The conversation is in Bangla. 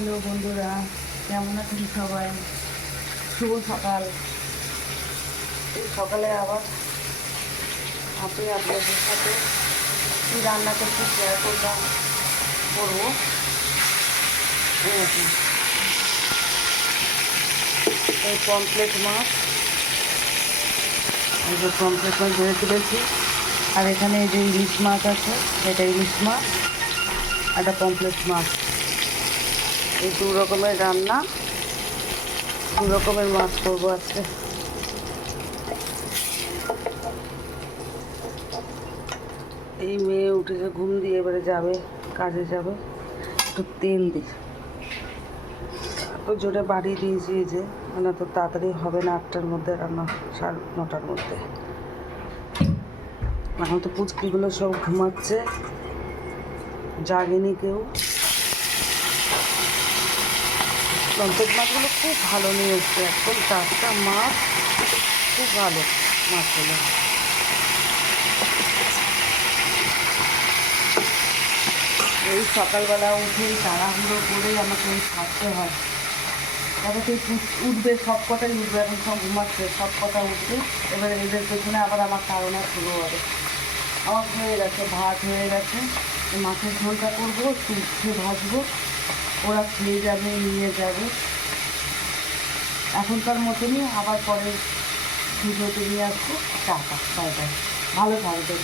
হ্যালো বন্ধুরা, কেমন আছেন সবাই? শুভ সকাল। এই সকালে আবার আপনাদের সাথে কী রান্না করতে শেয়ার করবো। এই পমফ্রেট মাছ, এই যে পমফ্রেট মাছ ধরে তুলেছি। আর এখানে এই যে ইলিশ মাছ আছে, এটা ইলিশ মাছ, একটা পমফ্রেট মাছ। এই দু রকমের রান্না, দু রকমের মাছ করবো আজকে। এই মেয়ে উঠেছে ঘুম দিয়ে, এবারে যাবে কাজে যাবে। একটু তেল দিই, এত জোরে বাড়িয়ে দিয়েছি যে মানে তো তাড়াতাড়ি হবে না। 8টার মধ্যে রান্না, 9:30টার মধ্যে। এখন তো পুচকিগুলো সব ঘুমাচ্ছে, জাগেনি কেউ। পমফ্রেট মাছগুলো খুব ভালো নিয়ে এসছে, একদম টাটকা মাছ, খুব ভালো মাছগুলো। এই সকালবেলা উঠেই তাড়াহুড়ো করে আমাকে ওই ছাড়তে হয়। তারপর সেই উঠবে, সব কটাই উঠবে, এখন সব ঘুমাচ্ছে, সব কটা উঠবে। এবারে এদের পেছনে আবার আমার তাড়না শুরু হবে। আমার হয়ে গেছে, ভাত হয়ে গেছে, মাছের ঝোলটা করবো, একটু উঠে ভাজবো, ওরা খেয়ে যাবে, নিয়ে যাবে। এখনকার মতনই আবার পরে ভিডিওতে নিয়ে আসবো। টাটা, বাই বাই, ভালো থাকবে।